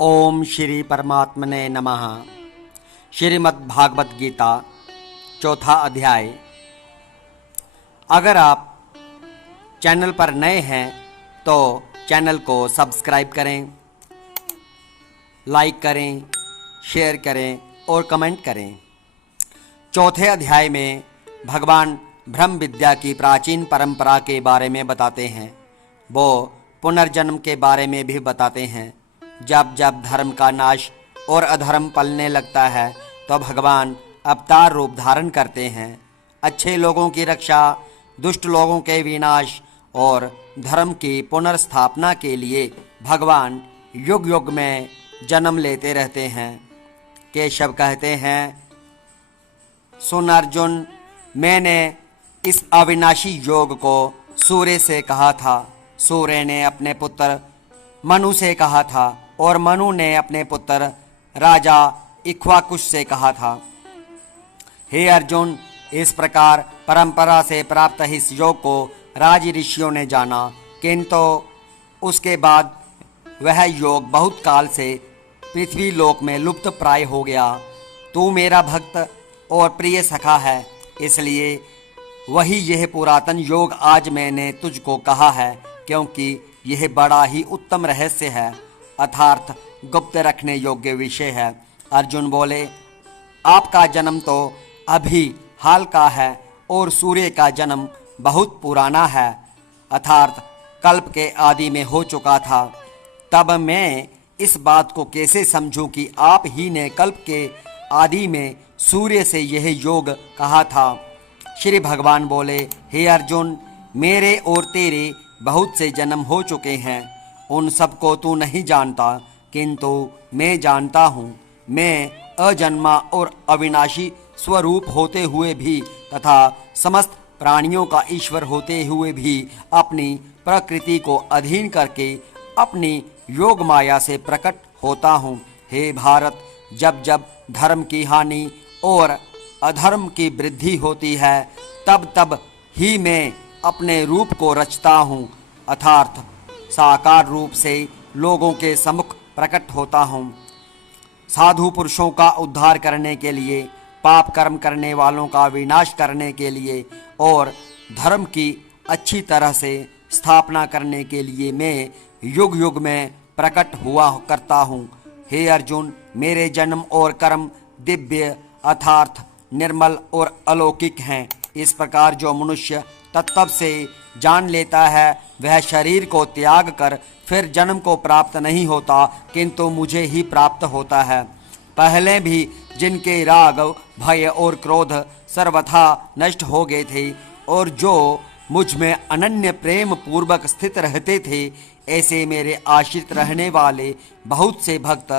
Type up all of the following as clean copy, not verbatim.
ओम श्री परमात्मने नमः। श्रीमद् भागवत गीता चौथा अध्याय। अगर आप चैनल पर नए हैं तो चैनल को सब्सक्राइब करें, लाइक करें, शेयर करें और कमेंट करें। चौथे अध्याय में भगवान ब्रह्म विद्या की प्राचीन परंपरा के बारे में बताते हैं। वो पुनर्जन्म के बारे में भी बताते हैं। जब जब धर्म का नाश और अधर्म पलने लगता है तो भगवान अवतार रूप धारण करते हैं। अच्छे लोगों की रक्षा, दुष्ट लोगों के विनाश और धर्म की पुनर्स्थापना के लिए भगवान युग युग में जन्म लेते रहते हैं। केशव कहते हैं, सुन अर्जुन, मैंने इस अविनाशी योग को सूर्य से कहा था, सूर्य ने अपने पुत्र मनु से कहा था और मनु ने अपने पुत्र राजा इक्ष्वाकुश से कहा था। हे अर्जुन, इस प्रकार परंपरा से प्राप्त इस योग को राज ऋषियों ने जाना, किंतु उसके बाद वह योग बहुत काल से पृथ्वी लोक में लुप्त प्राय हो गया। तू मेरा भक्त और प्रिय सखा है, इसलिए वही यह पुरातन योग आज मैंने तुझको कहा है, क्योंकि यह बड़ा ही उत्तम रहस्य है, अर्थात गुप्त रखने योग्य विषय है। अर्जुन बोले, आपका जन्म तो अभी हाल का है और सूर्य का जन्म बहुत पुराना है, अर्थात कल्प के आदि में हो चुका था। तब मैं इस बात को कैसे समझूं कि आप ही ने कल्प के आदि में सूर्य से यह योग कहा था। श्री भगवान बोले, हे अर्जुन, मेरे और तेरे बहुत से जन्म हो चुके हैं, उन सबको तू नहीं जानता, किंतु मैं जानता हूँ। मैं अजन्मा और अविनाशी स्वरूप होते हुए भी तथा समस्त प्राणियों का ईश्वर होते हुए भी अपनी प्रकृति को अधीन करके अपनी योग माया से प्रकट होता हूँ। हे भारत, जब जब धर्म की हानि और अधर्म की वृद्धि होती है, तब तब ही मैं अपने रूप को रचता हूँ, अर्थात साकार रूप से लोगों के सम्मुख प्रकट होता हूँ। साधु पुरुषों का उद्धार करने के लिए, पाप कर्म करने वालों का विनाश करने के लिए और धर्म की अच्छी तरह से स्थापना करने के लिए मैं युग युग में प्रकट हुआ करता हूँ। हे अर्जुन, मेरे जन्म और कर्म दिव्य अर्थात निर्मल और अलौकिक हैं। इस प्रकार जो मनुष्य तत्व से जान लेता है वह शरीर को त्याग कर फिर जन्म को प्राप्त नहीं होता, किंतु मुझे ही प्राप्त होता है। पहले भी जिनके राग, भय और क्रोध सर्वथा नष्ट हो गए थे और जो मुझ में अनन्य प्रेम पूर्वक स्थित रहते थे, ऐसे मेरे आश्रित रहने वाले बहुत से भक्त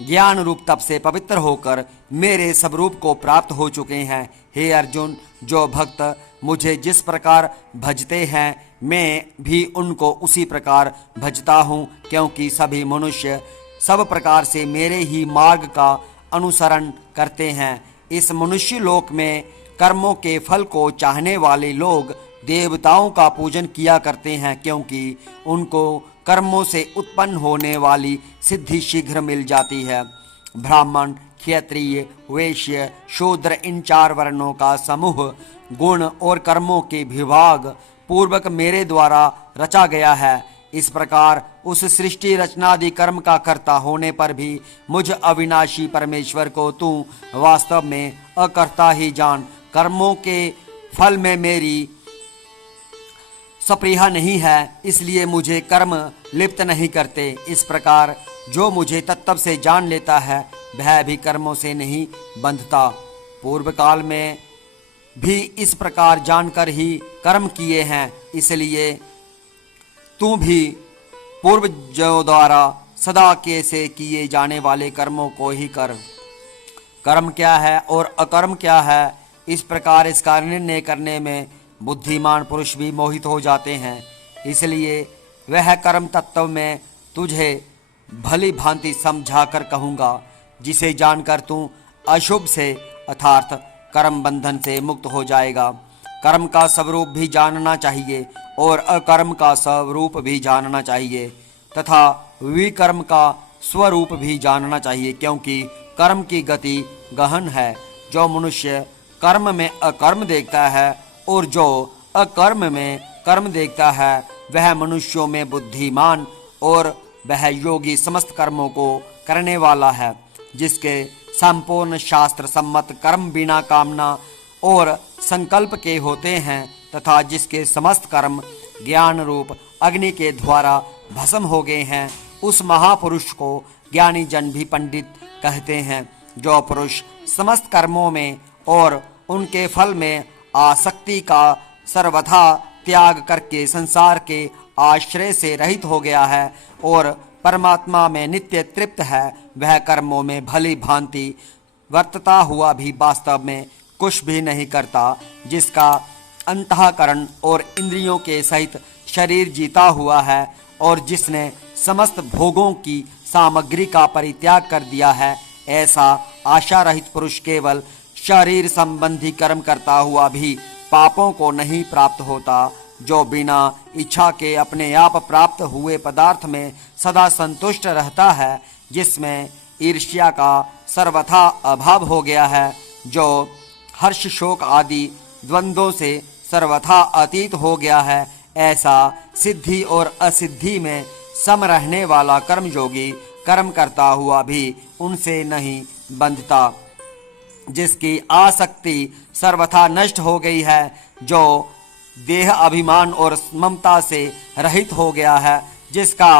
ज्ञान रूप तप से पवित्र होकर मेरे स्वरूप को प्राप्त हो चुके हैं। हे अर्जुन, जो भक्त मुझे जिस प्रकार भजते हैं, मैं भी उनको उसी प्रकार भजता हूँ, क्योंकि सभी मनुष्य सब प्रकार से मेरे ही मार्ग का अनुसरण करते हैं। इस मनुष्य लोक में कर्मों के फल को चाहने वाले लोग देवताओं का पूजन किया करते हैं, क्योंकि उनको कर्मों से उत्पन्न होने वाली सिद्धि शीघ्र मिल जाती है। ब्राह्मण, क्षत्रिय, वैश्य, शूद्र, इन चार वर्णों का समूह गुण और कर्मों के विभाग पूर्वक मेरे द्वारा रचा गया है। इस प्रकार उस सृष्टि रचनादि कर्म का कर्ता होने पर भी मुझ अविनाशी परमेश्वर को तू वास्तव में अकर्ता ही जान। कर्मों के फल में मेरी सप्रिया नहीं है, इसलिए मुझे कर्म लिप्त नहीं करते। इस प्रकार जो मुझे तत्व से जान लेता है वह भी कर्मों से नहीं बंधता। पूर्व काल में भी इस प्रकार जानकर ही कर्म किए हैं, इसलिए तू भी पूर्वजों द्वारा सदा के से किए जाने वाले कर्मों को ही कर। कर्म क्या है और अकर्म क्या है, इस प्रकार इसका निर्णय करने में बुद्धिमान पुरुष भी मोहित हो जाते हैं। इसलिए वह कर्म तत्व में तुझे भली भांति समझाकर कहूँगा, जिसे जानकर तू अशुभ से अर्थात कर्म बंधन से मुक्त हो जाएगा। कर्म का स्वरूप भी जानना चाहिए और अकर्म का स्वरूप भी जानना चाहिए तथा विकर्म का स्वरूप भी जानना चाहिए, क्योंकि कर्म की गति गहन है। जो मनुष्य कर्म में अकर्म देखता है और जो अकर्म में कर्म देखता है वह मनुष्यों में बुद्धिमान और वह योगी समस्त कर्मों को करने वाला है। जिसके संपूर्ण शास्त्र सम्मत कर्म बिना कामना और संकल्प के होते हैं तथा जिसके समस्त कर्म ज्ञान रूप अग्नि के द्वारा भस्म हो गए हैं, उस महापुरुष को ज्ञानी जन भी पंडित कहते हैं। जो पुरुष समस्त कर्मों में और उनके फल में आसक्ति का सर्वथा त्याग करके संसार के आश्रय से रहित हो गया है और परमात्मा में नित्य तृप्त है, वह कर्मों में भली भांति वर्तता हुआ भी वास्तव में कुछ भी नहीं करता। जिसका अंतःकरण और इंद्रियों के सहित शरीर जीता हुआ है और जिसने समस्त भोगों की सामग्री का परित्याग कर दिया है, ऐसा आशा रहित पुरुष केवल शरीर संबंधी कर्म करता हुआ भी पापों को नहीं प्राप्त होता। जो बिना इच्छा के अपने आप प्राप्त हुए पदार्थ में सदा संतुष्ट रहता है, जिसमें ईर्ष्या का सर्वथा अभाव हो गया है, जो हर्ष शोक आदि द्वंद्वों से सर्वथा अतीत हो गया है, ऐसा सिद्धि और असिद्धि में सम रहने वाला कर्मयोगी कर्म करता हुआ भी उनसे नहीं बंधता। जिसकी आसक्ति सर्वथा नष्ट हो गई है, जो देह अभिमान और ममता से रहित हो गया है, जिसका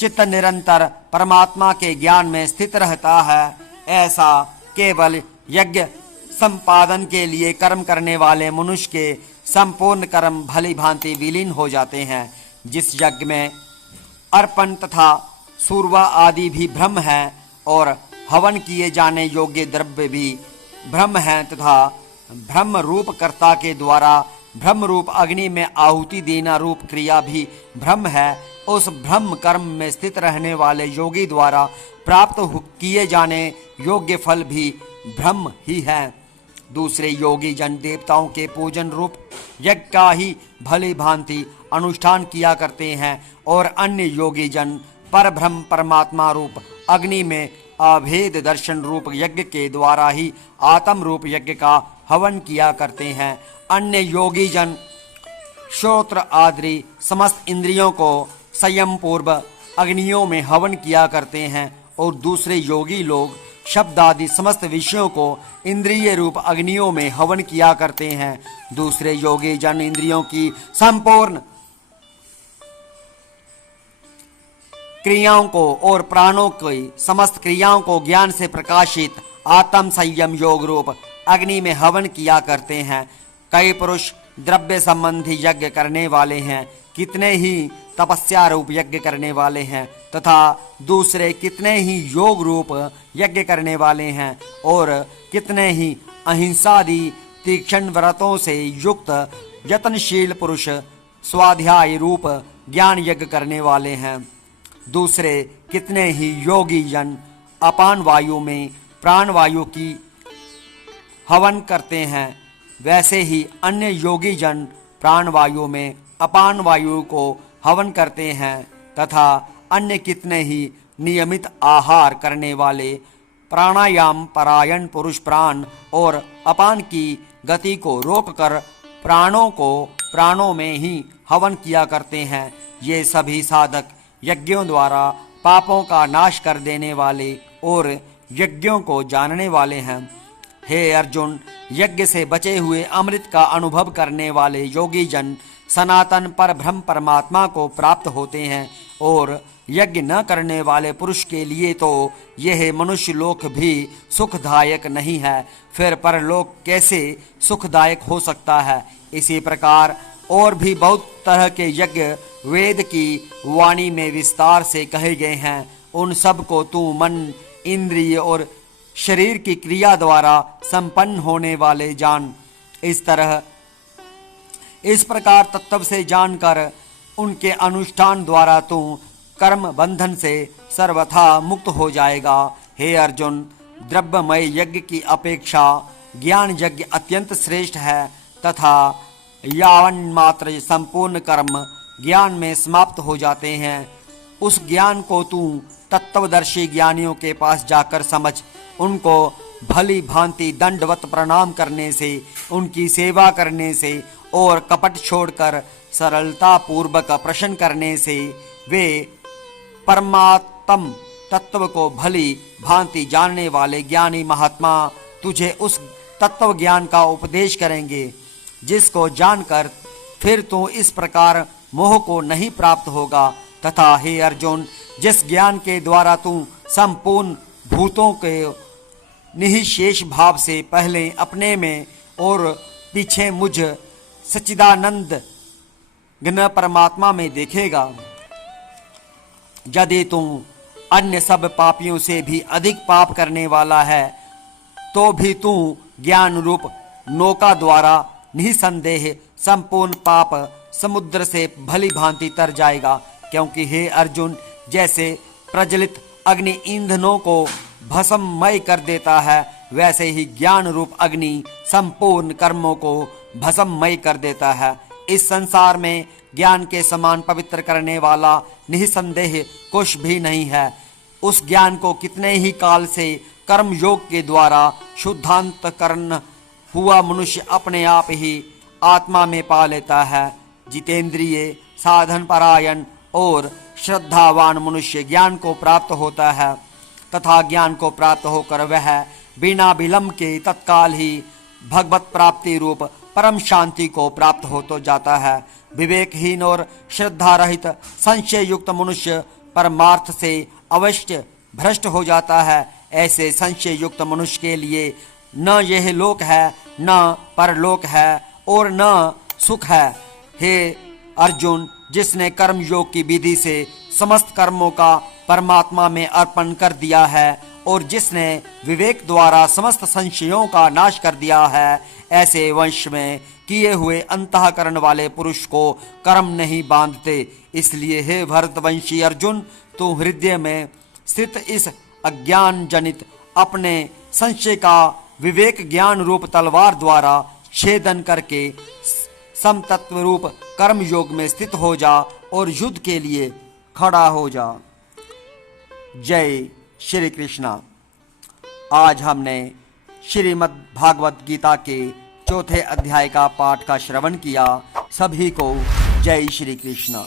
चित्त निरंतर परमात्मा के ज्ञान में स्थित रहता है, ऐसा केवल यज्ञ संपादन के लिए कर्म करने वाले मनुष्य के संपूर्ण कर्म भली भांति विलीन हो जाते हैं। जिस यज्ञ में अर्पण तथा सूर्वा आदि भी ब्रह्म है और हवन किए जाने योग्य द्रव्य भी ब्रह्म है तथा ब्रह्म रूप कर्ता के द्वारा ब्रह्म रूप अग्नि में आहुति देना रूप क्रिया भी ब्रह्म है, उस ब्रह्म कर्म में स्थित रहने वाले योगी द्वारा प्राप्त किए जाने योग्य फल भी ब्रह्म ही है। दूसरे योगी जन देवताओं के पूजन रूप यज्ञ का ही भली भांति अनुष्ठान किया करते हैं और अन्य योगी जन पर ब्रह्म परमात्मा रूप अग्नि में अभेद दर्शन रूप यज्ञ के द्वारा ही आत्म रूप यज्ञ का हवन किया करते हैं। अन्य योगी जन श्रोत्र आदि समस्त इंद्रियों को संयम पूर्व अग्नियों में हवन किया करते हैं और दूसरे योगी लोग शब्द आदि समस्त विषयों को इंद्रिय रूप अग्नियों में हवन किया करते हैं। दूसरे योगी जन इंद्रियों की संपूर्ण क्रियाओं को और प्राणों की समस्त क्रियाओं को ज्ञान से प्रकाशित आत्म संयम योग रूप अग्नि में हवन किया करते हैं। कई पुरुष द्रव्य संबंधी यज्ञ करने वाले हैं, कितने ही तपस्या रूप यज्ञ करने वाले हैं तथा दूसरे कितने ही योग रूप यज्ञ करने वाले हैं और कितने ही अहिंसादि तीक्ष्ण व्रतों से युक्त यत्नशील पुरुष स्वाध्याय रूप ज्ञान यज्ञ करने वाले हैं। दूसरे कितने ही योगी जन अपान वायु में प्राण वायु की हवन करते हैं, वैसे ही अन्य योगी जन प्राण वायु में अपान वायु को हवन करते हैं तथा अन्य कितने ही नियमित आहार करने वाले प्राणायाम परायण पुरुष प्राण और अपान की गति को रोककर प्राणों को प्राणों में ही हवन किया करते हैं। ये सभी साधक यज्ञों द्वारा पापों का नाश कर देने वाले और यज्ञों को जानने वाले हैं। हे अर्जुन, यज्ञ से बचे हुए अमृत का अनुभव करने वाले योगी जन सनातन पर ब्रह्म परमात्मा को प्राप्त होते हैं और यज्ञ न करने वाले पुरुष के लिए तो यह मनुष्य लोक भी सुखदायक नहीं है, फिर परलोक कैसे सुखदायक हो सकता है। इसी प्रकार और भी बहुत तरह के यज्ञ वेद की वाणी में विस्तार से कहे गए हैं। उन सब को तू मन इंद्रिय और शरीर की क्रिया द्वारा संपन्न होने वाले जान। इस प्रकार तत्व से जानकर उनके अनुष्ठान द्वारा तू कर्म बंधन से सर्वथा मुक्त हो जाएगा। हे अर्जुन, द्रव्यमय यज्ञ की अपेक्षा ज्ञान यज्ञ अत्यंत श्रेष्ठ है तथा यावन मात्र संपूर्ण कर्म ज्ञान में समाप्त हो जाते हैं, उस ज्ञान को तू तत्वदर्शी ज्ञानियों के पास जाकर समझ। उनको भली भांति दंडवत प्रणाम करने से, उनकी सेवा करने से और कपट छोड़कर सरलता पूर्वक प्रश्न करने से वे परमात्म तत्व को भली भांति जानने वाले ज्ञानी महात्मा तुझे उस तत्व ज्ञान का उपदेश करेंगे, जिसको जानकर फिर तू इस प्रकार मोह को नहीं प्राप्त होगा। तथा हे अर्जुन, जिस ज्ञान के द्वारा तू संपूर्ण भूतों के निःशेष भाव से पहले अपने में और पीछे मुझ सच्चिदानंद घन परमात्मा में देखेगा, यदि तू अन्य सब पापियों से भी अधिक पाप करने वाला है तो भी तू ज्ञान रूप नौका द्वारा निसंदेह संपूर्ण पाप समुद्र से भली भांति तर जाएगा। क्योंकि हे अर्जुन, जैसे प्रज्वलित अग्नि ईंधनों को भस्ममय कर देता है, वैसे ही ज्ञान रूप अग्नि संपूर्ण कर्मों को भस्ममय कर देता है। इस संसार में ज्ञान के समान पवित्र करने वाला निसंदेह कुछ भी नहीं है। उस ज्ञान को कितने ही काल से कर्म योग के द्वारा शुद्धांतकरण हुआ मनुष्य अपने आप ही आत्मा में पा लेता है। जितेंद्रिय, साधन परायण और श्रद्धावान मनुष्य ज्ञान को प्राप्त होता है तथा ज्ञान को प्राप्त होकर वह बिना विलंब के तत्काल ही भगवत प्राप्ति रूप परम शांति को प्राप्त हो तो जाता है। विवेकहीन और श्रद्धा रहित संशय युक्त मनुष्य परमार्थ से अवश्य भ्रष्ट हो जाता है। ऐसे संशय युक्त मनुष्य के लिए न यह लोक है, न परलोक है और न सुख है। हे अर्जुन, जिसने कर्म योग की विधि से समस्त कर्मों का परमात्मा में अर्पण कर दिया है और जिसने विवेक द्वारा समस्त संशयों का नाश कर दिया है, ऐसे वंश में किए हुए अंतःकरण वाले पुरुष को कर्म नहीं बांधते। इसलिए हे भरतवंशी अर्जुन, तू हृदय में स्थित इस अज्ञान जनित अपने संशय का विवेक ज्ञान रूप तलवार द्वारा छेदन करके समतत्व रूप कर्म योग में स्थित हो जा और युद्ध के लिए खड़ा हो जा। जय श्री कृष्णा। आज हमने श्रीमद् भागवत गीता के चौथे अध्याय का पाठ का श्रवण किया। सभी को जय श्री कृष्ण।